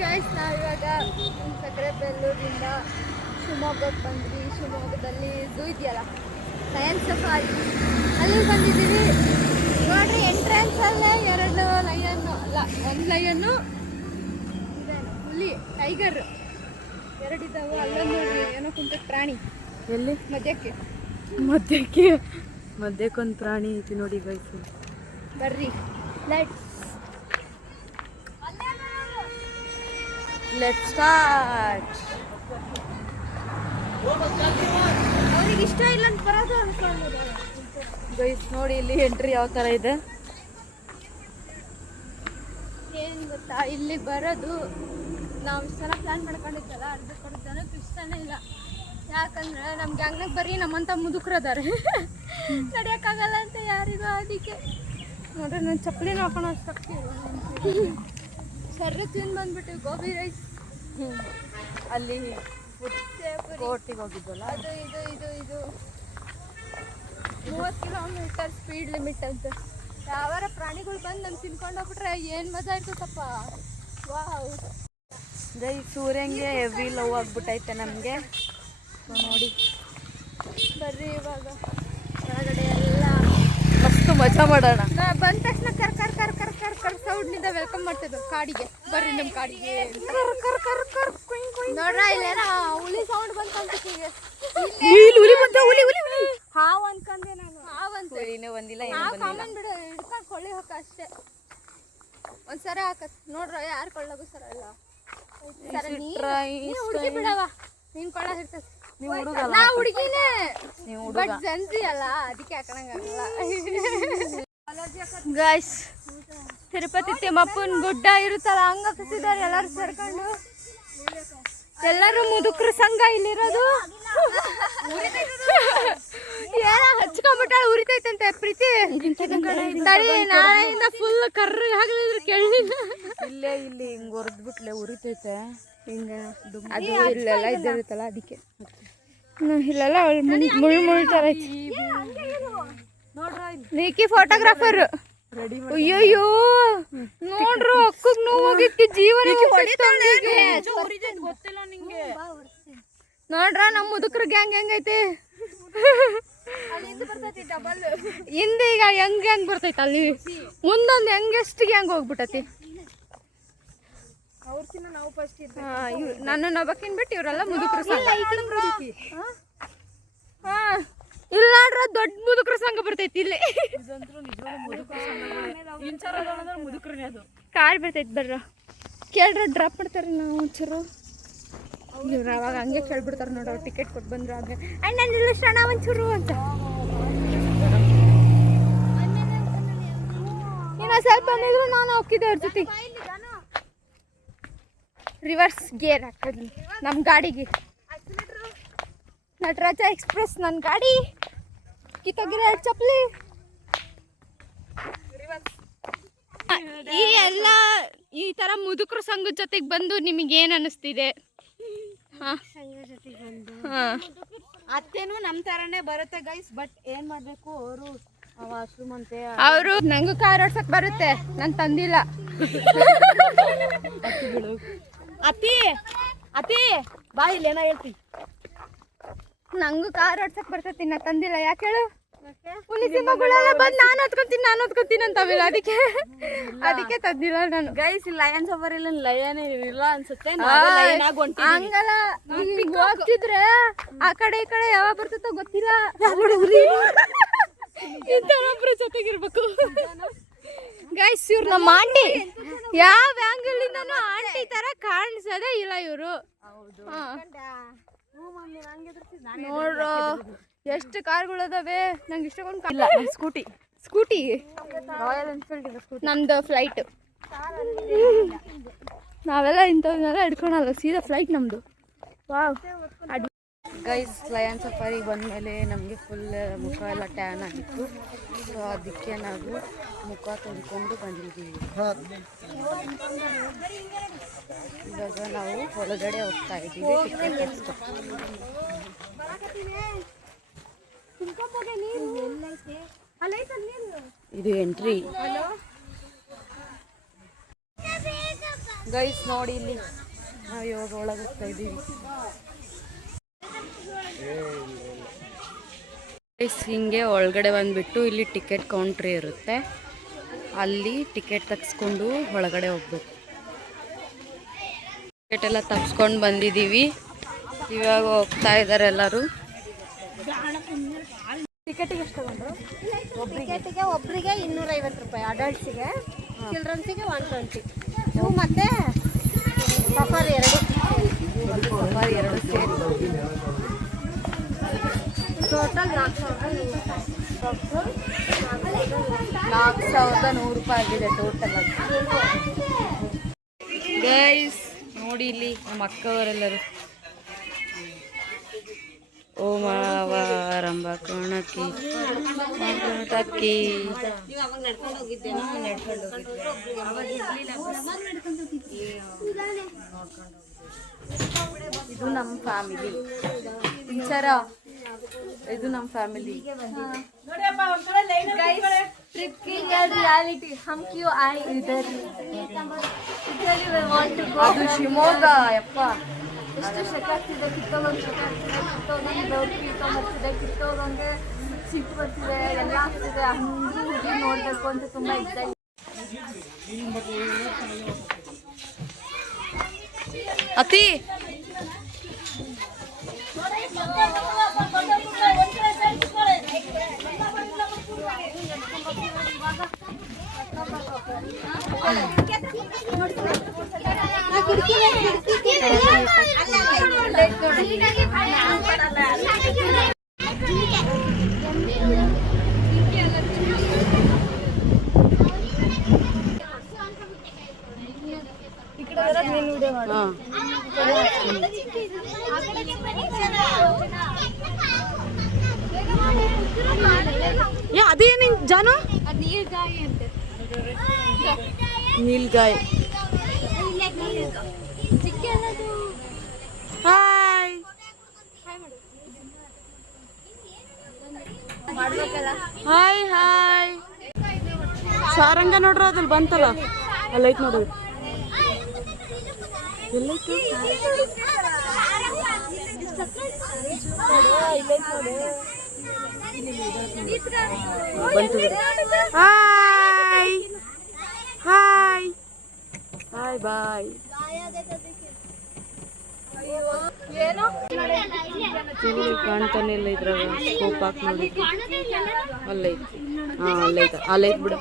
Guys ನಾವಿವಾಗ ಸಕ್ಕರೆಬೆಲ್ಲೂರಿಂದ ಶಿವಮೊಗ್ಗಕ್ಕೆ ಬಂದ್ವಿ. ಶಿವಮೊಗ್ಗದಲ್ಲಿ ಝೂ ಇದೆಯಲ್ಲ, ಲಯನ್ ಸಫಾರಿ, ಅಲ್ಲಿ ಬಂದಿದ್ದೀವಿ. ನೋಡ್ರಿ ಎಂಟ್ರೆನ್ಸಲ್ಲೇ 2 ಲಯನ್ನು, ಅಲ್ಲ 1 ಲಯನ್ನು, ಹುಲಿ, ಟೈಗರ್ 2 ಇದ್ದಾವೆ. ಅಲ್ಲೊಂದು ನೋಡ್ರಿ ಏನೋ ಕುಂತ ಪ್ರಾಣಿ. ಎಲ್ಲಿ? ಮಧ್ಯಕ್ಕೊಂದು ಪ್ರಾಣಿ ಐತಿ ನೋಡಿ ಗೈಸ್. ಬರ್ರಿ ಲೆಟ್ಸ್ ಸ್ಟಾರ್ಟ್. ಅವ್ರಿಗೆ ಇಷ್ಟ ಇಲ್ಲ ಅಂತ ಬರೋದು ಅನ್ಕೊಂಡು ಗೈಸ್ ನೋಡಿ ಇಲ್ಲಿ ಎಂಟ್ರಿ ಯಾವ ಥರ ಇದೆ. ಏನು ಗೊತ್ತಾ, ಇಲ್ಲಿ ಬರೋದು ನಾವು ಇಷ್ಟು ಸಲ ಪ್ಲ್ಯಾನ್ ಮಾಡ್ಕೊಂಡಿದ್ದಲ್ಲ, ಅರ್ಧ ಕೊಡೋ ಜನಕ್ಕೆ ಇಷ್ಟನೇ ಇಲ್ಲ. ಯಾಕಂದ್ರೆ ನಮ್ಮ ಗ್ಯಾಂಗ್ನಾಗ ಬರೀ ನಮ್ಮಂಥ ಮುದುಕರು ಅದಾರೆ, ನಡೆಯೋಕ್ಕಾಗಲ್ಲ ಅಂತ ಯಾರಿಗೂ. ಅದಕ್ಕೆ ನೋಡ್ರಿ ನಾನು ಚಪ್ಪಲಿನ ಹಾಕೋಣ ಅಷ್ಟಕ್ಕೆ ಸರ್ರೆ ತಿಂದು ಬಂದ್ಬಿಟ್ಟಿವಿ. ಗೋಬಿ ರೈಸ್ ಅಲ್ಲಿ ಕೋರ್ಟಿಗೆ ಹೋಗಿದ್ವಲ್ಲ, ಅದು ಇದು 30 ಕಿಲೋಮೀಟರ್ ಸ್ಪೀಡ್ ಲಿಮಿಟ್ ಅಂತ. ಯಾವಾರ ಪ್ರಾಣಿಗಳು ಬಂದು ನಮ್ಗೆ ತಿನ್ಕೊಂಡು ಹೋಗ್ಬಿಟ್ರೆ ಏನು ಮಜಾ ಇರ್ತದಪ್ಪ. ವಾವ್ ಗೈ ಸೂರ್ಯಂಗೆ ಹೆವಿ ಲವ್ ಆಗ್ಬಿಟ್ಟೈತೆ ನಮಗೆ. ನೋಡಿ ಬರ್ರಿ ಇವಾಗ ಹೊರಗಡೆ ಎಲ್ಲ ಮಸ್ತ್ ಮಜಾ ಮಾಡೋಣ. ಬಂದ ತಕ್ಷಣ ಕರ್ ಕರ್ ಕರ್ ಕರ್ ಕರ್ ಕರ್ ಸೌಂಡ್ನಿಂದ ವೆಲ್ಕಮ್ ಮಾಡ್ತಿದ್ರು ಕಾಡಿಗೆ. ಬರ್ರಿ ನಮ್ಮ ಕಾಡಿಗೆ ನೋಡ್ರ ಇಲ್ಲೇನ ಹುಲಿ ಸೌಂಡ್ ಬಂತಂತಿಗೆ. ಹಾವು ಅನ್ಕಂದೆ ನಾನು. ಹಾವಂತ ಬಂದಿಲ್ಲ, ಕಾಮನ್ ಬಿಡು, ಹಿಡ್ಕೊಂಡು ಕೊಳ್ಳಿ ಹೋಗ ಅಷ್ಟೇ. ಒಂದ್ಸರ ಹಾಕತ್ ನೋಡ್ರ, ಯಾರು ಕೊಳ್ಳಗು ಸರ ಇಲ್ಲ. ಹುಡುಗಿ ಬಿಡವ, ನೀನ್ ಕೊಳ್ಳ ಇರ್ತದೆ. ನಾ ಹುಡುಗಿನೇ, ಬಟ್ ಜನ್ಸಿ ಅಲ್ಲ, ಅದಕ್ಕೆ ಹಾಕಣಂಗಾಗಲ್ಲ. ಗೈಸ್ ತಿರುಪತಿ ತಿಮ್ಮಪ್ಪನ ಗುಡ್ಡ ಇರುತ್ತಲ್ಲ, ಹಂಗ ಹಾಕಿಸಿದ್ದಾರೆ ಎಲ್ಲರೂ ಸೇರ್ಕೊಂಡು. ಎಲ್ಲರೂ ಮುದುಕರ ಸಂಘ ಇಲ್ಲಿರೋದು. ಏನ ಹಚ್ಕೊಂಡ್ಬಿಟ್ಟಾಳ, ಉರಿತೈತಂತೆ ಪ್ರೀತಿ. ಸರಿ ನಾಳೆಯಿಂದ ಫುಲ್ ಕರ್ರಗೆ ಹಾಕಲಿದ್ರೆ ಕೇಳಲಿಲ್ಲ. ಇಲ್ಲಿ ಹಿಂಗೆ ಹೊರದ್ಬಿಟ್ಲೆ ಉರಿತೈತೆ ಹಿಂಗ. ಅದು ಇಲ್ಲೆಲ್ಲ ಇದ್ದಿರುತ್ತಲ್ಲ ಅದಕ್ಕೆ. ಇಲ್ಲೆಲ್ಲ ಮುಳ್ಳು ಥರ ಐತಿ. ನೀಕಿ ಫೋಟೋಗ್ರಾಫರ್. ಅಯ್ಯಯ್ಯೋ ನೋಡ್ರು, ಅಕ್ಕಗ್ ನೋವಾಗಿತ್ತು, ಜೀವನ ನೋಡ್ರ ನಮ್ಮ ಮುದುಕರ ಗ್ಯಾಂಗ್ ಹೆಂಗೈತಿ. ಹಿಂದೆ ಈಗ ಹೆಂಗ್ ಬರ್ತೈತಿ, ಅಲ್ಲಿ ಮುಂದೊಂದು ಹೆಂಗೆಷ್ಟು ಗ್ಯಾಂಗ್ ಹೋಗ್ಬಿಟ್ಟತಿ. ನಾನು ನಬಕಿನ್ ಬಿಟ್ಟು ಇವರೆಲ್ಲ ಮುದುಕರು ಸಂಘ. ಇಲ್ಲ ನೋಡ್ರ, ದೊಡ್ಡ ಮುದುಕರ ಸಂಘ ಬರ್ತೈತಿ ಇಲ್ಲಿ. ಕಾರ್ ಬರ್ತೈತಿ ಬರ್ರ, ಕೇಳ್ರ ಡ್ರಾಪ್ ಮಾಡ್ತಾರೆ. ನಾವು ಒಂಚೂರು ಇವ್ರು ಅವಾಗ ಹಂಗೆ ಕೇಳ್ಬಿಡ್ತಾರೆ ನೋಡ್ರಿ, ಅವ್ರು ಟಿಕೆಟ್ ಕೊಟ್ಟು ಬಂದ್ರು. ಆದ್ರೆ ಅಣ್ಣ ನಿಲ್ಲಿಸೋಣ ಒಂಚೂರು ಅಂತ. ಇನ್ನೊಂದು ಸ್ವಲ್ಪ ಬಂದಿದ್ರು ನಾನು ಹೋಗಿದ್ದೆ ಅವ್ರ ಜೊತೆ. ರಿವರ್ಸ್ ಗೇರ್ ಹಾಕಿದ್ವಿ ನಮ್ಮ ಗಾಡಿಗೆ. ನಟರಾಜ ಎಕ್ಸ್ಪ್ರೆಸ್ ನನ್ನ ಗಾಡಿ. ಕಿತ್ತೋಗಿರೋ 2 ಚಪ್ಪಲಿ. ಈ ಎಲ್ಲ ಈ ಥರ ಮುದುಕರು ಸಂಘದ ಜೊತೆಗೆ ಬಂದು ನಿಮಗೇನು ಅನ್ನಿಸ್ತಿದೆ? ಅತ್ತೇನು ನಮ್ಮ ಥರನೇ ಬರುತ್ತೆ ಗೈಸ್, ಬಟ್ ಏನು ಮಾಡಬೇಕು, ಅವರು ನಂಗೂ ಕಾರ್ ಓಡ್ಸಕ್ ಬರುತ್ತೆ, ನಾನು ತಂದಿಲ್ಲ. ಅತಿ ಬಾ, ಇಲ್ಲಿ ಏನೋ ಹೇಳ್ತಿ. ನಂಗೂ ಕಾರ್ ಓಡ್ಸಕ್ ಬರ್ತೈತಿ, ನಾ ತಂದಿಲ್ಲ. ಯಾಕೆ ಹೇಳು? ಹುಲಿ ಮಗಳೆಲ್ಲ ಬಂದು ನಾನು ಹೊತ್ಕೊಂತೀನಿ ಅಂತಾವಿಲ್ಲ, ಅದಕ್ಕೆ ತಂದಿಲ್ಲ ನಾನು. ಗೈಸ್ ಲಯನ್ ಸಫಾರಿ ಇಲ್ಲ, ಲಯನ್ ಇಲ್ಲ ಅನ್ಸುತ್ತೆ. ಹಂಗಲ್ಲ, ಹೋಗ್ತಿದ್ರೆ ಆ ಕಡೆ ಈ ಕಡೆ ಯಾವಾಗ ಬರ್ತೈತೋ ಗೊತ್ತಿಲ್ಲ. ಇಂಥವ್ರೊಬ್ರು ಜೊತೆಗಿರ್ಬೇಕು. ಗೈಸ್ ಇವ್ರು ನಮ್ಮ ಆಂಟಿ. ಯಾವ ಆಂಗಲ್ ಇಂದನೂ ಆಂಟಿ ತರ ಕಾಣಿಸೋದೇ ಇಲ್ಲ ಇವರು. ನೋಡ್ರು ಎಷ್ಟು ಕಾರ್ಗಳು ಅದಾವೆ. ನಂಗೆ ಇಷ್ಟೊಂದು ಸ್ಕೂಟಿ ರಾಯಲ್ ಎನ್ಫೀಲ್ಡ್ ಇದೆ. ನಮ್ದು ಫ್ಲೈಟ್. ನಾವೆಲ್ಲ ಇಂಥವನ್ನೆಲ್ಲ ಹಿಡ್ಕೊಳಲ್ಲ, ಸೀದಾ ಫ್ಲೈಟ್ ನಮ್ದು. ವಾವ್. ಗೈಸ್ ಲಯನ್ ಸಫಾರಿಗೆ ಬಂದಮೇಲೆ ನಮಗೆ ಫುಲ್ ಮುಖ ಎಲ್ಲ ಟ್ಯಾನ್ ಆಗಿತ್ತು. ಸೊ ಅದಕ್ಕೆ ನಾವು ಮುಖ ತೊಳ್ಕೊಂಡು ಬಂದಿದ್ದೀವಿ. ಇವಾಗ ನಾವು ಒಳಗಡೆ ಹೋಗ್ತಾ ಇದ್ದೀವಿ. ಟಿಕೆಟ್ ಇದು ಎಂಟ್ರಿ. ಗೈಸ್ ನೋಡಿ ಇಲ್ಲಿ ನಾವು ಇವಾಗ ಒಳಗೆ ಹೋಗ್ತಾ ಇದ್ದೀವಿ. ಗೈಸ್ ಹಿಂಗೆ ಒಳಗಡೆ ಬಂದುಬಿಟ್ಟು ಇಲ್ಲಿ ಟಿಕೆಟ್ ಕೌಂಟ್ರಿ ಇರುತ್ತೆ, ಅಲ್ಲಿ ಟಿಕೆಟ್ ತೆಗೆಸ್ಕೊಂಡು ಒಳಗಡೆ ಹೋಗ್ಬೇಕು. ಟಿಕೆಟ್ ಎಲ್ಲ ತೆಗ್ಸ್ಕೊಂಡು ಬಂದಿದ್ದೀವಿ, ಇವಾಗ ಹೋಗ್ತಾ ಇದ್ದಾರೆ ಎಲ್ಲರೂ. ಟಿಕೆಟಿಗೆ ಎಷ್ಟು ತಗೊಂಡ್ರು? ಟಿಕೆಟಿಗೆ ಒಬ್ಬರಿಗೆ 250 ರೂಪಾಯಿ, ಅಡಲ್ಟ್ಸಿಗೆ, ಚಿಲ್ಡ್ರನ್ಸಿಗೆ 120. ಇವು ಮತ್ತೆ ಸಫಾರಿ ಎರಡು ಸೇರಿ ಟೋಟಲ್ 4,100 ರೂಪಾಯಿ ಆಗಿದೆ ಟೋಟಲ್ ಆಗಿ. ಗೈಸ್ ನೋಡಿ ಇಲ್ಲಿ ನಮ್ಮ ಅಕ್ಕವರೆಲ್ಲರೂ ಓ ಮಾವಾರಂಭ ಕೋಣಕ್ಕಿ ಟಕ್ಕಿ. ಇದು ನಮ್ಮ ಫ್ಯಾಮಿಲಿ ಇಂಚರ, ಇದು ನಮ್ಮ ಫ್ಯಾಮಿಲಿ. ट्रिप की रियलिटी हम क्यों आए इधर वांट टू गो. ಅದು ಶಿವಮೊಗ್ಗ ಯಪ್ಪ. ಎಷ್ಟು ಶೆಕೆ ಆಗ್ತಿದೆ, ಕಿತ್ತೋಗಂಗೆ ಶೆಕೆ ಆಗ್ತಿದೆ, ಕಿತ್ತೋಗಂಗೆ ದೌಡ್ ಕಿತ್ತೋಗ್ಬರ್ತಿದೆ, ಕಿತ್ತೋಗಂಗೆ ಸಿಟ್ಟು ಬರ್ತಿದೆ, ಎಲ್ಲ ಆಗ್ತಿದೆ. ಹಂಗೆ ಹುಡುಗಿ ನೋಡಬೇಕು ಅಂತ ತುಂಬ ಇಷ್ಟ. ಅತಿ ಅದೇನು ಜಾನು? ಅದು ನೀಲ್ಗಾಯಿ ಅಂತೆ. ನೀಲ್ಗಾಯ್. Hi hi hi. ಸಾರಂಗ ನೋಡ್ರ ಅದ್ರಲ್ಲಿ ಬಂತಲ್ಲ, ಅಲ್ಲೈತ್ ನೋಡು. ಎಲ್ಲೈತು? ಬಂತು. Hi hi hi bye. ಎಲ್ಲಿ ಕಾಣ್ತಾನೆ ಇಲ್ಲ ಇದ್ರಾಗ, ಸ್ಕೋಪ್ ಹಾಕಿ ನೋಡಿ. ಅಲ್ಲೈತಿ, ಹಾಂ ಅಲ್ಲೈತ, ಅಲ್ಲೈತ್ ಬಿಡ,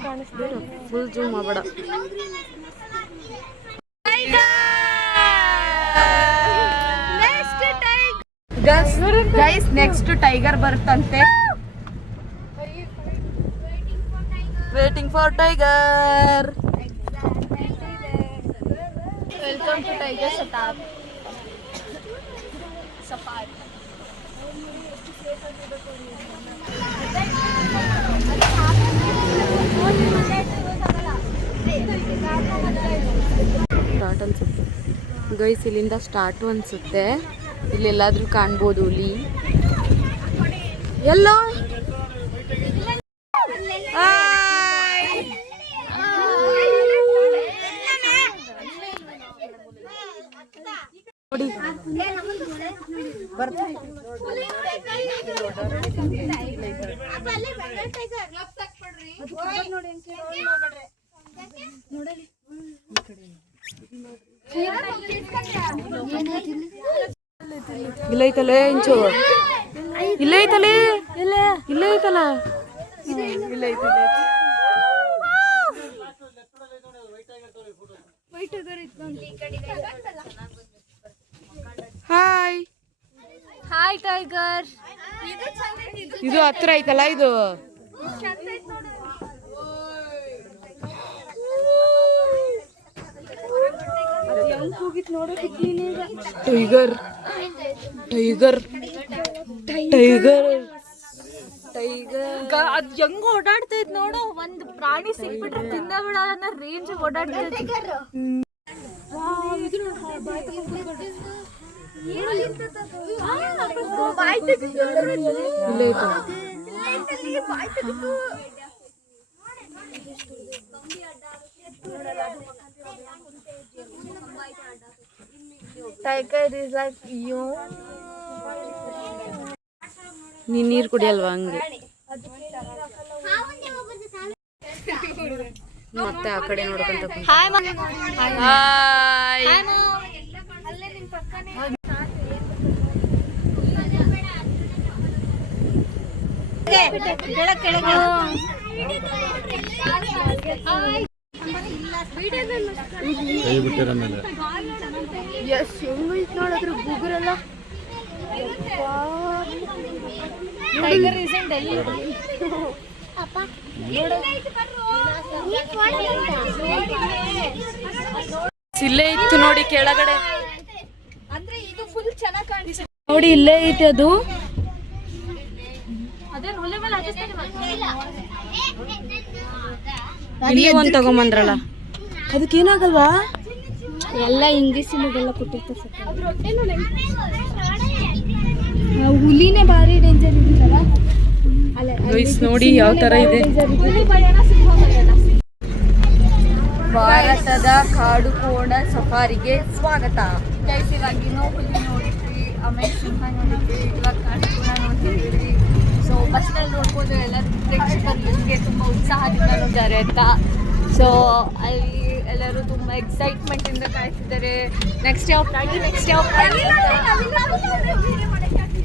ಫುಲ್ ಜೂಮ್ ಮಾಡಬೇಡ. ಗೈಸ್ ನೆಕ್ಸ್ಟ್ ಟೈಗರ್ ಬರುತ್ತಂತೆ. Waiting for tiger. Welcome to tiger safari. Start ಅನ್ಸುತ್ತೆ ಗೈಸ್, ಇಲ್ಲಿಂದ ಸ್ಟಾರ್ಟು ಅನ್ಸುತ್ತೆ. ಇಲ್ಲೆಲ್ಲಾದ್ರೂ ಕಾಣ್ಬೋದು ಹುಲಿ. ಎಲ್ಲೋ ನೋಡಿ ಇಲ್ಲೈತಲೇ ಇಂಚು, ಇಲ್ಲೈತಲೇ, ಇಲ್ಲೈತಲ್ಲ, ಇಲ್ಲೈತಲ್ಲ. Hi hi tiger. ಇದು ಹತ್ರ ಐತಲ್ಲ ಇದು. ಟೈಗರ್ ಟೈಗರ್ ಟೈಗರ್ ಟೈಗರ್ ಅದ್ ಹೆಂಗ್ ಓಡಾಡ್ತೈತ್ ನೋಡು. ಒಂದ್ ಪ್ರಾಣಿ ಸಿಕ್ಬಿಟ್ರೆ ತಿನ್ನ ಬಿಡ ಅನ್ನೋ range ಓಡಾಡ್ತೈತಿ. tiger is like you. ನೀನು ನೀರು ಕುಡಿಯಲ್ವಾ ಹಂಗೆ ಮತ್ತೆ ಆ ಕಡೆ ನೋಡ್ಕೊಂತ ನೋಡಿದ್ರು ಬುಗುರಲ್ಲ ಟೈಗರ್ ಇಸ್ ಇನ್ ಡೆಲ್ಲಿ ಇಲ್ಲೇ ಇತ್ತು ನೋಡಿ ಕೆಳಗಡೆ ಅಂದ್ರೆ ಇದು ಫುಲ್ ಚೆನ್ನಾಗಿ ಕಾಣಿಸುತ್ತೆ ನೋಡಿ ಇಲ್ಲೇ ಐತೆ ಅದು ಇಲ್ಲಿ ಒಂದ್ ತಗೊಂಬಂದ್ರಲ್ಲ ಅದಕ್ಕೇನಾಗಲ್ವಾ ಎಲ್ಲ ಇಂಗ್ಲೀಷಿನಾಗೆಲ್ಲ ಕೊಟ್ಟಿರ್ತಾರೆ ಹುಲಿನೇ ಭಾರಿ ಡೇಂಜರ್ ಇದೆಯಲ್ಲ ನೋಡಿ ಯಾವ ತರ ಇದೆ ಭಾರತದ ಕಾಡು ಕೋಣ ಸಫಾರಿಗೆ ಸ್ವಾಗತ. ಇವಾಗ ಇನ್ನೂ ಹುಲಿ ನೋಡಿದ್ವಿ, ಆಮೇಲೆ ಸಿಂಹ ನೋಡಿದ್ವಿ, ಇವಾಗ ಕಾಡು ಕೋಣ ನೋಡ್ತಿದ್ವಿ. ಸೊ ಬಸ್ನಲ್ಲಿ ನೋಡ್ಬೋದು ಎಲ್ಲರೂ ಪ್ರೇಕ್ಷಕರು ನಿಮಗೆ ತುಂಬ ಉತ್ಸಾಹದಿಂದ ನೋಡ್ತಾರೆ ಅಂತ. ಸೊ ಅಲ್ಲಿ ಎಲ್ಲರೂ ತುಂಬ ಎಕ್ಸೈಟ್ಮೆಂಟಿಂದ ಕಾಯ್ತಿದ್ದಾರೆ. ನೆಕ್ಸ್ಟ್ ಯಾವ ಪ್ರಾಣಿ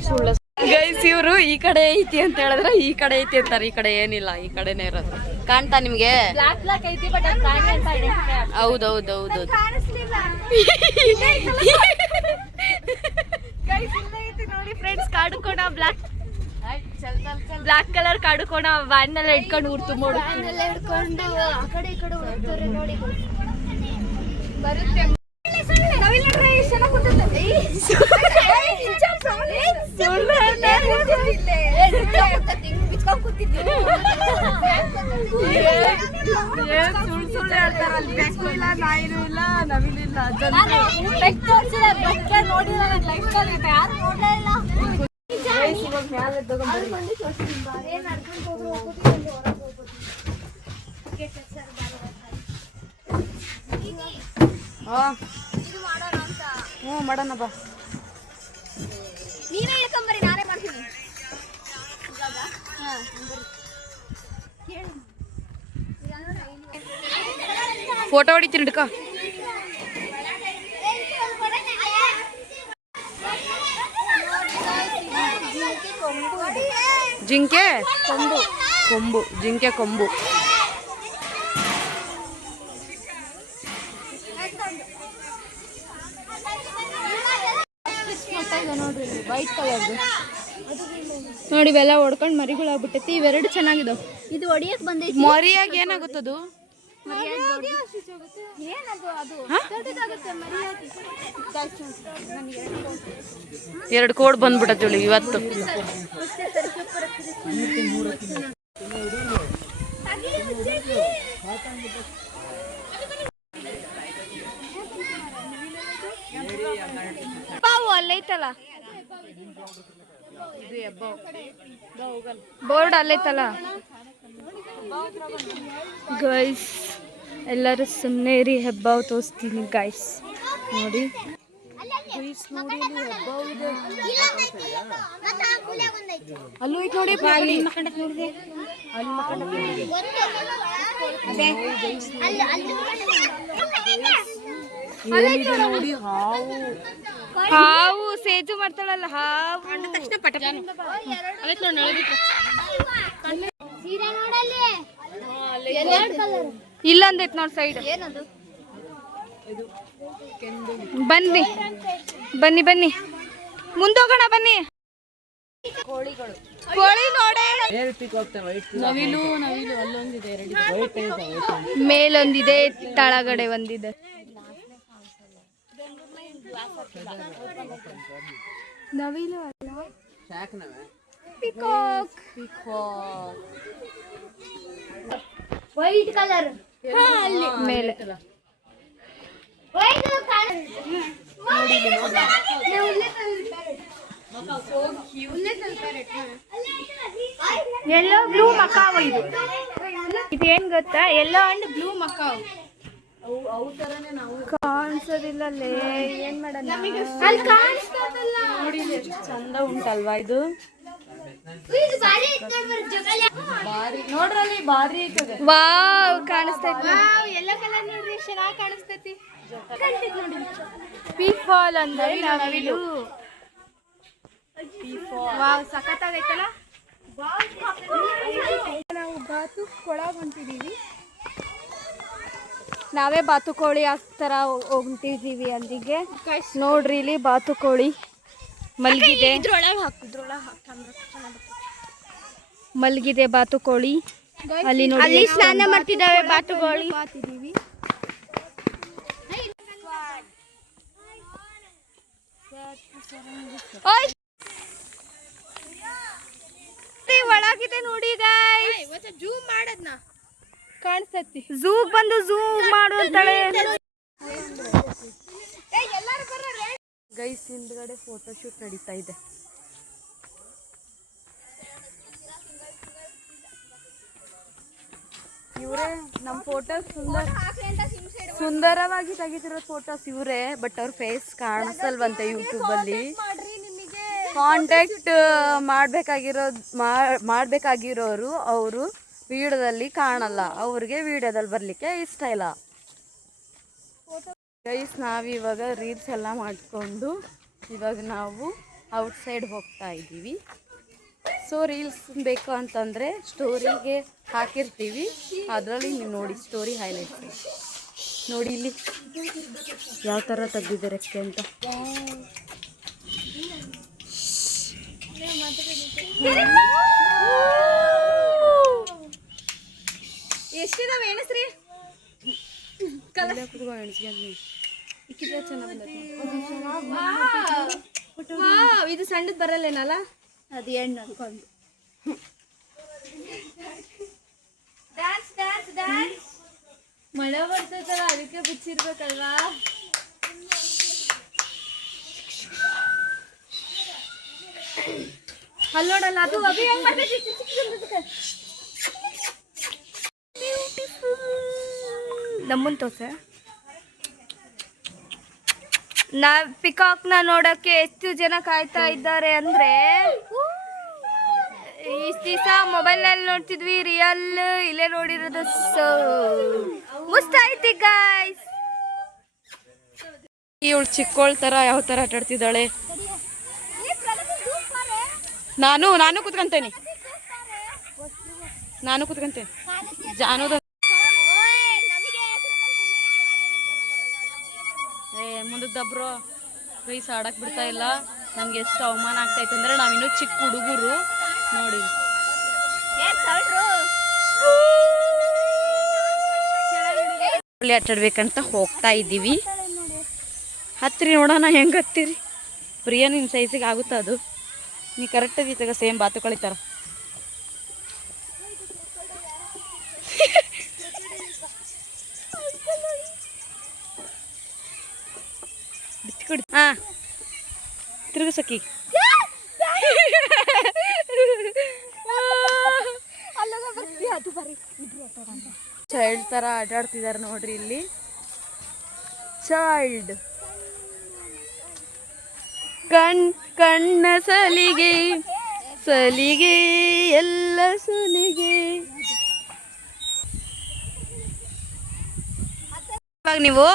ಸುಳ್ಳು ಗೈಸ್, ಇವರು ಈ ಕಡೆ ಐತಿ ಅಂತ ಹೇಳಿದ್ರೆ ಈ ಕಡೆ ಐತಿ ಅಂತಾರೆ. ಈ ಕಡೆ ಏನಿಲ್ಲ, ಈ ಕಡೆನೇ ಇರೋದು. ಕಾಣ್ತಾ ನಿಮ್ಗೆ? ಬ್ಲಾಕ್ ಐತಿ, ಬಟ್ ಅದು ಪ್ರಾಣಿ ಅಂತ ಐಡೆಂಟಿಫೈ ಆಗ್ತದೆ. ಹೌದೌದೌದು. ಗೈಸ್ ಇಲ್ಲೇ ಐತಿ ನೋಡಿ ಫ್ರೆಂಡ್ಸ್, ಕಾಡು ಕೋಣ ಬ್ಲಾಕ್ ಕಲರ್ ಕಾಡು ಕೋಣ ವ್ಯಾನ್ ಎಲ್ಲ ಇಟ್ಕೊಂಡು ಊರು ತುಂಬ ಹಿಡ್ಕೊಂಡು ಆ ಕಡೆ ಈ ಕಡೆ ಹೋಗ್ತಾರೆ ನೋಡಿ. ಬರುತ್ತೆ ಮಾಡೋಣ ಬಾ. ನೀವೇ ಹೇಳ್ಕೊಂಬರಿ, ನಾನೇ ಮಾಡ್ತೀನಿ. ಫೋಟೋ ಹೊಡಿತೀನಿ ಹಿಡ್ಕ. ಜಿಂಕೆ ಕೊಂಬು ಜಿಂಕೆ ಕೊಂಬು. ವೈಟ್ ಕಲರ್ದು ನೋಡಿ, ಇವೆಲ್ಲ ಹೊಡ್ಕೊಂಡು ಮರಿಗಳಾಗ್ಬಿಟ್ಟೈತಿ. ಇವೆರಡು ಚೆನ್ನಾಗಿದಾವೆ. ಇದು ಹೊಡಿಯಕ್ಕೆ ಬಂದೈತಿ. ಮರಿಯಾಗಿ ಏನಾಗುತ್ತದು? ಎರಡು ಕೋಡ್ ಬಂದ್ಬಿಟ್ಟೆ ಇವತ್ತು. ಪಾವು ಅಲ್ಲೈತಲ್ಲ, ಬೋರ್ಡ್ ಅಲ್ಲೈತಲ್ಲ. ಗೈಸ್ ಎಲ್ಲರೂ ಸುಮ್ಮನೆ ಇರಿ, ಹೆಬ್ಬಾವು ತೋರಿಸ್ತೀನಿ ಗೈಸ್. ನೋಡಿ ಅಲ್ಲೂ ಐತೆ ನೋಡಿ. ನೋಡಿ ಹಾವು ಸೇಜು ಮಾಡ್ತಾಳಲ್ಲ, ಹಾವು ಇಲ್ಲ ಅಂದೈತ್ ನೋಡಿ ಸೈಡ್. ಬನ್ನಿ ಬನ್ನಿ ಬನ್ನಿ, ಮುಂದೋಗೋಣ ಬನ್ನಿ. ಕೋಳಿ ನೋಡೇ, ನವಿಲು ಅಲ್ಲೊಂದಿದೆ, ಮೇಲೊಂದಿದೆ, ತಳಗಡೆ ಒಂದಿದೆ. ನವಿಲು ಅಲ್ಲ, ಪಿಕಾಕ್. ವೈಟ್ ಕಲರ್ ಮೇಲೆ ಎಲ್ಲೋ ಬ್ಲೂ ಮಕಾವ್. ಇದೇನ್ ಗೊತ್ತಾ? ಎಲ್ಲೋ ಅಂಡ್ ಬ್ಲೂ ಮಕಾವ್. ಕಾಣಿಸೋದಿಲ್ಲಲ್ಲೇ ಏನ್ ಮಾಡೋಣ ನೋಡಿ ಎಷ್ಟು ಚಂದ ಉಂಟಲ್ವಾ ಇದು ನೋಡ್ರಲ್ಲಿ ಬಾರಿ ಐತದೆ ವಾವ್ ಕಾಣಿಸ್ತೈತಿ ಎಲ್ಲ ಕಲರ್ ನೋಡ್ರಿ ಚೆನ್ನಾಗಿ ಕಾಣಿಸ್ತೈತಿ ಪೀ ಫಾಲ್ ಅಂದ್ರೆ ನವಿಲು ವಾವ್ ಸಖತ್ತಾಗೈತಲ್ಲ ನಾವು ಬಾತು ಕೊಳಗ್ ಹೊಂಟಿದೀವಿ ನಾವೇ ಬಾತುಕೋಳಿ ಥರ ಹೊಂಟಿದೀವಿ ಅಲ್ಲಿಗೆ ನೋಡ್ರಿ ಇಲ್ಲಿ ಬಾತುಕೋಳಿ ಮಲಗಿದೆ ಮಲಗಿದೆ ಬಾತುಕೋಳಿ ಅಲ್ಲಿ ನೋಡಿ ಅಲ್ಲಿ ಸ್ನಾನ ಮಾಡ್ತಿದ್ದಾವೆ ಬಾತುಕೋಳಿ ಒಳಗಿದೆ ನೋಡಿ ಜೂಮ್ ಮಾಡದ್ನ ಕಾಣಿಸ್ತೈತಿ ಝೂ ಬಂದು ಝೂಮ್ ಮಾಡು ಅಂತಾಳೆ ಗೈಸ್ ಹಿಂದ್ಗಡೆ ಫೋಟೋ ಶೂಟ್ ನಡೀತಾ ಇದೆ ಇವರೇ ನಮ್ಮ ಫೋಟೋಸ್ ಸುಂದರವಾಗಿ ತೆಗಿತಿರೋ ಫೋಟೋಸ್ ಇವರೇ ಬಟ್ ಅವ್ರ ಫೇಸ್ ಕಾಣಿಸಲ್ವಂತೆ ಯೂಟ್ಯೂಬಲ್ಲಿ ಕಾಂಟ್ಯಾಕ್ಟ್ ಮಾಡಬೇಕಾಗಿರೋರು ಅವರು ವಿಡಿಯೋದಲ್ಲಿ ಕಾಣಲ್ಲ ಅವ್ರಿಗೆ ವಿಡಿಯೋದಲ್ಲಿ ಬರಲಿಕ್ಕೆ ಇಷ್ಟ ಇಲ್ಲ ಗೈಸ್ ನಾವಿವಾಗ ರೀಲ್ಸ್ ಎಲ್ಲ ಮಾಡಿಕೊಂಡು ಇವಾಗ ನಾವು ಔಟ್ಸೈಡ್ ಹೋಗ್ತಾ ಇದ್ದೀವಿ ಸೊ ರೀಲ್ಸ್ ಬೇಕು ಅಂತಂದರೆ ಸ್ಟೋರಿಗೆ ಹಾಕಿರ್ತೀವಿ ಅದರಲ್ಲಿ ನೀವು ನೋಡಿ ಸ್ಟೋರಿ ಹೈಲೈಟ್ಸ್ ನೋಡಿ ಇಲ್ಲಿ ಯಾವ ಥರ ತೆಗ್ದಿದ್ದಾರೆ ಅಂತ ಎಷ್ಟಿದಾವೆ ಎಣಸ್ರಿ ಇದು ಸಣ್ಣದ್ ಬರಲ್ಲೇನಲ್ಲ ಅದು ಹೆಣ್ಣು ಅನ್ಕೊಂಡು ಮಳೆ ಬರ್ತೈತಲ್ಲ ಅದಕ್ಕೆ ಬಿಚ್ಚಿರ್ಬೇಕಲ್ವಾ ಅಲ್ಲಿ ನೋಡಲ್ಲ ಅದು ಅಭಿ ಹೆಂಗ್ ಬರ್ತೈತಿ ನಮ್ಮನ್ ತೋರ್ಸ ಪಿಕಾಕ್ನ ನೋಡಕ್ಕೆ ಎಷ್ಟು ಜನ ಕಾಯ್ತಾ ಇದ್ದಾರೆ ಅಂದ್ರೆ ಇಷ್ಟು ದಿವಸ ಮೊಬೈಲ್ನಲ್ಲಿ ನೋಡ್ತಿದ್ವಿ ರಿಯಲ್ ಇಲ್ಲೇ ನೋಡಿರೋದು ಮುಸ್ತಾಯ್ತಿ ಗಾಯ್ಸ್ ಇವಳು ಚಿಕ್ಕೋಳ್ ಥರ ಯಾವ ಥರ ಆಟಾಡ್ತಿದ್ದಾಳೆ ನಾನು ಕುತ್ಕೊಂತೇನೆ ಜಾನೋದ ಮುಂದದ್ದಬ್ರು ರೈಸ್ ಆಡಕ್ ಬಿಡ್ತಾ ಇಲ್ಲ ನಮ್ಗೆ ಎಷ್ಟು ಅವಮಾನ ಆಗ್ತೈತೆ ಅಂದ್ರೆ ನಾವಿನ್ನೂ ಚಿಕ್ಕ ಹುಡುಗರು ನೋಡಿ ಆಟಾಡ್ಬೇಕಂತ ಹೋಗ್ತಾ ಇದ್ದೀವಿ ಹತ್ತಿರಿ ನೋಡೋಣ ಹೆಂಗೆ ಹತ್ತಿರಿ ಪ್ರಿಯ ನಿನ್ನ ಸೈಜಿಗೆ ಆಗುತ್ತಾ ಅದು ನೀ ಕರೆಕ್ಟ್ ಇದೀಗ ಸೇಮ್ ಬಾತುಕೊಳಿತಾರ ಹಾ ತಿರುಗಿಸಕ್ಕಿ ಚೈಲ್ಡ್ ಥರ ಆಟಾಡ್ತಿದ್ದಾರೆ ನೋಡ್ರಿ ಇಲ್ಲಿ ಚೈಲ್ಡ್ ಕಣ್ಣ ಸಲಿಗೆ ಎಲ್ಲ ಸಲಿಗೆ ಇವಾಗ ನೀವು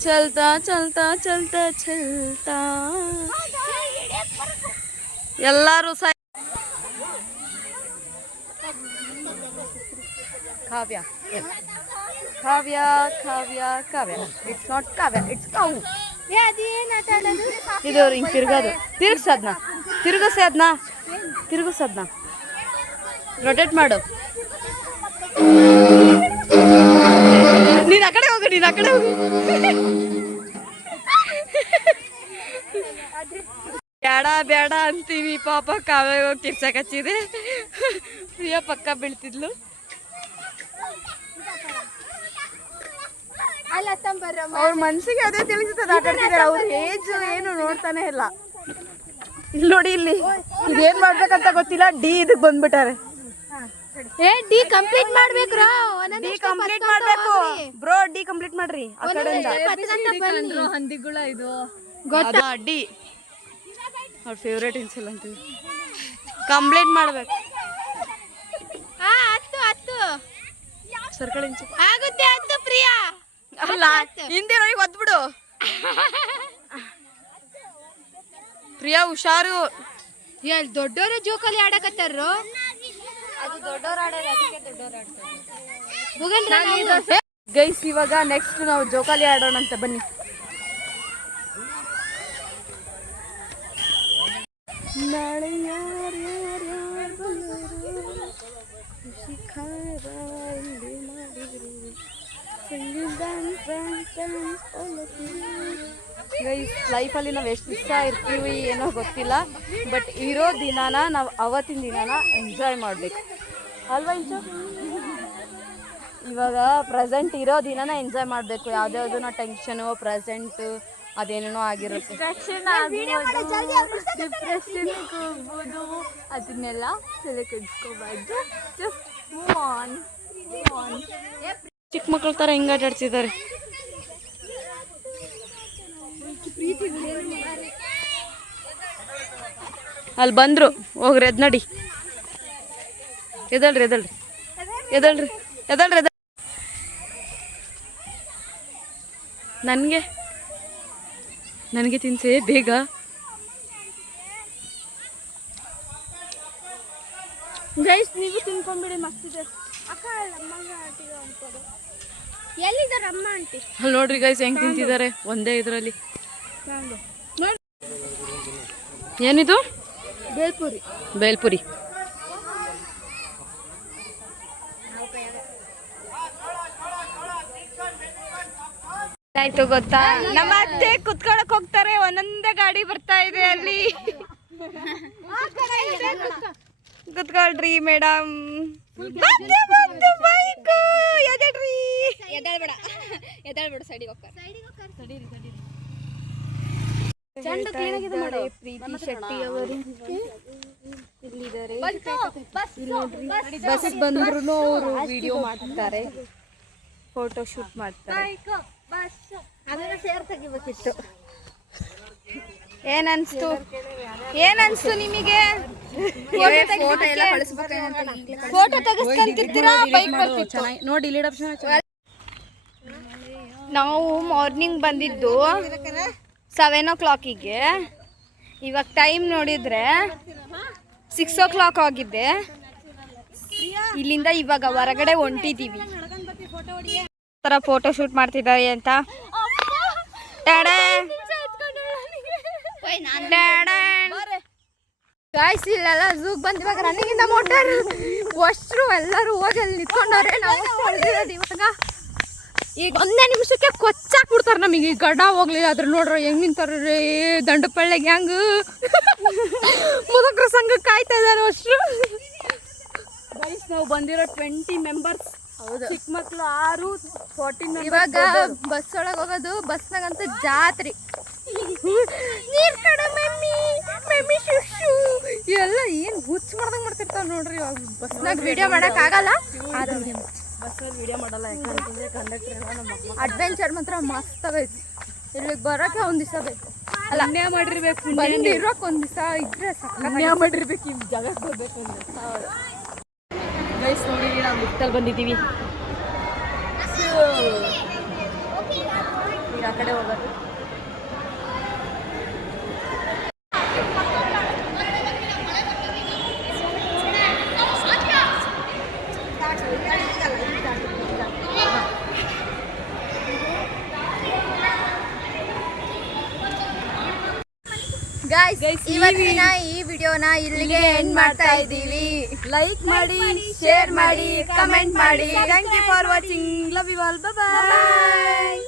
चलता चलता चलता चलता ಎಲ್ಲರೂ ಕಾವ್ಯ ಕಾವ್ಯ ಕಾವ್ಯ ಕಾವ್ಯ ಇಟ್ಸ್ ನಾಟ್ ಕಾವ್ಯ ಇಟ್ಸ್ ಕಾವು ಇದು ಹಿಂಗೆ ತಿರ್ಗೋದು ತಿರುಗಿಸದ್ನ ರೊಟೇಟ್ ಮಾಡು ನೀನು ಆ ಕಡೆ ಹೋಗು ಬೇಡ ಅಂತೀವಿ ಪಾಪ ಕಾವ್ಯ ಹೋಗಿ ಕಿರ್ಚಕ್ ಹಚ್ಚಿದೆ ಪ್ರಿಯ ಪಕ್ಕ ಬೀಳ್ತಿದ್ಲು ಅವ್ರ ಮನ್ಸಿಗೆ ಅದೇ ತಿಳಿಸುತ್ತದೆ ಆಟಾಡ್ತಿದ್ದಾರೆ ಅವ್ರ ಏಜ್ ಏನು ನೋಡ್ತಾನೆ ಇಲ್ಲ ಇಲ್ಲಿ ನೋಡಿ, ಇಲ್ಲಿ ಇದೇನ್ ಮಾಡ್ಬೇಕಂತ ಗೊತ್ತಿಲ್ಲ. ಡಿ ಇದಕ್ ಬಂದ್ಬಿಟ್ಟಾರೆ. ಏ ಡಿ ಕಂಪ್ಲೀಟ್ ಮಾಡ್ಬೇಕ್ರ. ಡಿ ಕಂಪ್ಲೀಟ್ ಮಾಡ್ಬೇಕು ಬ್ರೋ. ಡಿ ಕಂಪ್ಲೀಟ್ ಮಾಡ್ರಿ ಆ ಕಡೆಯಿಂದ. ಹಂದಿಗಳ ಇದು ಗೊತ್ತಾ? ಡಿ ಅವ್ರ ಫೇವ್ರೇಟ್ ಇನ್ಸಲ್ ಅಂತೀವಿ. ಕಂಪ್ಲೀಟ್ ಮಾಡ್ಬೇಕು. ಹತ್ತು ಸರ್ಕಲ್ ಇಂಚು ಆಗುತ್ತೆ. ಹತ್ತು ಪ್ರಿಯಾ. ಅಲ್ಲ, ಹಿಂದೆ ನೋಡಿ ಒದ್ಬಿಡು. ಪ್ರಿಯಾ ಹುಷಾರು. ಎಲ್ಲಿ ದೊಡ್ಡೋರ ಜೋಕಾಲಿ ಆಡಕತ್ತಾರ. ಗೈಸ್, ಇವಾಗ ನೆಕ್ಸ್ಟ್ ನಾವು ಜೋಕಾಲಿ ಆಡೋಣ ಅಂತ ಬನ್ನಿ. ನಾಳೆ ಗೈಸ್, ಲೈಫಲ್ಲಿ ನಾವು ಎಷ್ಟು ದಿವಸ ಇರ್ತೀವಿ ಏನೋ ಗೊತ್ತಿಲ್ಲ, ಬಟ್ ಇರೋ ದಿನಾನ ನಾವು ಅವತ್ತಿನ ದಿನಾನ ಎಂಜಾಯ್ ಮಾಡಬೇಕು ಅಲ್ವಾ ಇಂಚು? ಇವಾಗ ಪ್ರೆಸೆಂಟ್ ಇರೋ ದಿನಾನ ಎಂಜಾಯ್ ಮಾಡಬೇಕು. ಯಾವುದ್ಯಾವುದೋ ಟೆನ್ಷನು, ಪ್ರೆಸೆಂಟ್ ಅದೇನೇನೋ ಆಗಿರುತ್ತೆ. ಡಿಪ್ರೆಷನ್ ಹೋಗ್ಬೋದು, ಅದನ್ನೆಲ್ಲ ತಲೆ ಕೆಡಿಸ್ಕೋಬಾರ್ದು. Just move on. ಚಿಕ್ಕ ಮಕ್ಕಳ ಥರ ಹಿಂಗೆ ಆಟಾಡ್ತಿದ್ದಾರೆ. ಅಲ್ಲಿ ಬಂದ್ರು, ಹೋಗ್ರಿ ಎದ್ ನಡಿ. ಎದಳ್ರಿ ಎದಳ್ರಿ ಎದಳ್ರಿ ಎದಳ್ರಿ ಎದ ನನಗೆ ತಿನ್ಸೆ ಬೇಗ. ಗೈಸ್, ನೀವು ತಿನ್ಕೊಂಡ್ಬಿಡಿ, ಮಸ್ತಿದೆ. ಅಕ್ಕ ಎಲ್ಲಿದ್ದಾರೆ ಅಮ್ಮ ಆಂಟಿ? ಅಲ್ಲಿ ನೋಡ್ರಿ ಗೈಸ್ ಹೆಂಗ್ ತಿಂತಿದ್ದಾರೆ ಒಂದೇ ಇದರಲ್ಲಿ. ಏನಿದು? ಬೇಲ್ಪುರಿ. ಬೇಲ್ಪುರಿ. ಆಯ್ತು ಗೊತ್ತಾ? ನಮ್ಮ ಅತ್ತೆ ಕುತ್ಕೊಳಕ್ ಹೋಗ್ತಾರೆ, ಒಂದೊಂದೇ ಗಾಡಿ ಬರ್ತಾ ಇದೆ ಅಲ್ಲಿ. ಕುತ್ಕೊಳ್ರಿ ಮೇಡಮ್. ಎದಳ್ಬೇಡ, ಸೈಡಿಗೆ ಹೋಗ್ತಾರೆ. ಪ್ರೀತಿ ಶೆಟ್ಟಿ ಅವರು ಇಲ್ಲಿದ್ದಾರೆ. ಬಸ್ ಬಂದ್ರು ಅವರು ವಿಡಿಯೋ ಮಾಡ್ತಾರೆ, ಫೋಟೋ ಶೂಟ್ ಮಾಡ್ತಾರೆ. ಅದನ್ನ ಶೇರ್ ತೆಗಿಬೇಕಿತ್ತು. ಏನನ್ಸ್ತು ನಿಮಗೆ? ಫೋಟೋ ತೆಗಿಸ್ಕೊಂತಿರ್ತೀರಾ? ಬೈಕ್ ಬರ್ತಿತ್ತು ನೋಡಿ. ಇಲ್ಲಿ ನಾವು ಮಾರ್ನಿಂಗ್ ಬಂದಿದ್ದು 7 o'clock. ಇವಾಗ ಟೈಮ್ ನೋಡಿದ್ರೆ 6 o'clock ಆಗಿದೆ. ಇಲ್ಲಿಂದ ಇವಾಗ ಹೊರಗಡೆ ಹೊಂಟಿದ್ದೀವಿ. ತರ ಫೋಟೋ ಶೂಟ್ ಮಾಡ್ತಿದ್ದಾರೆ ಅಂತ. ಗಾಯ್ಸ್, ಇಲ್ಲೆಲ್ಲ ಝೂಗ್ ಬಂದ್ ಇವಾಗ ರನ್ನಿಂಗಿಂದ ಮೋಟರ್ ಅಷ್ಟರು ಎಲ್ಲರೂ ಹೋಗಿ ಅಲ್ಲಿ ನಿಂತ್ಕೊಂಡವ್ರೆ. ನಾವು ಇವಾಗ ಈಗ 1 ನಿಮಿಷಕ್ಕೆ ಕೊಚ್ಚಾಕ್ಬಿಡ್ತಾರೆ ನಮಗೆ. ಗಡ್ಡ ಹೋಗ್ಲಿಲ್ಲ ಅದ್ರ ನೋಡ್ರಿ ಹೆಂಗ್ ನಿಂತಾರ್ರಿ ದಂಡಪಳ್ಳೆ ಗ್ಯಾಂಗ್. ಮುದುಕರ ಸಂಘ ಕಾಯ್ತಾ ಇದಾರೆ ಅಷ್ಟರು. ಗೈಸ್, ನಾವು ಬಂದಿರೋ 20 ಮೆಂಬರ್ಸ್. ಚಿಕ್ಕ ಮಕ್ಳು 6, 14 ಇವಾಗ ಬಸ್ ಒಳಗೆ ಹೋಗೋದು. ಬಸ್ನಾಗಂತೂ ಜಾತ್ರೆ. ನೀರ್ ಕಡೆ ಮಮ್ಮಿ ಮಮ್ಮಿ ಶುಶು ಎಲ್ಲ ಏನು ಹುಚ್ಚು ಮಾಡ್ದಂಗೆ ಮಾಡ್ತಿರ್ತಾವ ನೋಡ್ರಿ. ಇವಾಗ ಬಸ್ನಾಗ ವಿಡಿಯೋ ಮಾಡಕ್ ಆಗಲ್ಲ, ಬಸ್ಸಲ್ಲಿ ವಿಡಿಯೋ ಮಾಡಲ್ಲ. ಯಾಕಂತಂದ್ರೆ ಕಂಡಕ್ಟರ್ ಎಲ್ಲ ನಮ್ಮ ಅಡ್ವೆಂಚರ್ ಮಾತ್ರ ಮಸ್ತ್ ಆಗೈತಿ. ಇಲ್ಲಿಗೆ ಬರೋಕೆ ಒಂದು ದಿವಸ ಬೇಕು. ಅಲ್ಲ, ಪುಣ್ಯ ಮಾಡಿರ್ಬೇಕು. ಬಂದಿರೋಕೆ ಒಂದು ದಿವಸ ಇದ್ರೆ ಪುಣ್ಯ ಮಾಡಿರ್ಬೇಕು ಈ ಜಾಗಕ್ಕೆ ಹೋಗ್ಬೇಕು ಅಂದ್ರೆ. ಗೈಸ್, ನೋಡಿರಿ ನಾವು ಲಿಫ್ಟಲ್ಲಿ ಬಂದಿದ್ದೀವಿ. ಈಗ ಆ ಕಡೆ ಹೋಗೋದು. ಗೈಸ್, ಇವತ್ತಿನ ಈ ವಿಡಿಯೋನ ಇಲ್ಲಿಗೆ ಎಂಡ್ ಮಾಡ್ತಾ ಇದ್ದೀವಿ. ಲೈಕ್ ಮಾಡಿ, ಶೇರ್ ಮಾಡಿ, ಕಮೆಂಟ್ ಮಾಡಿ. Thank you for watching. Love you all. Bye.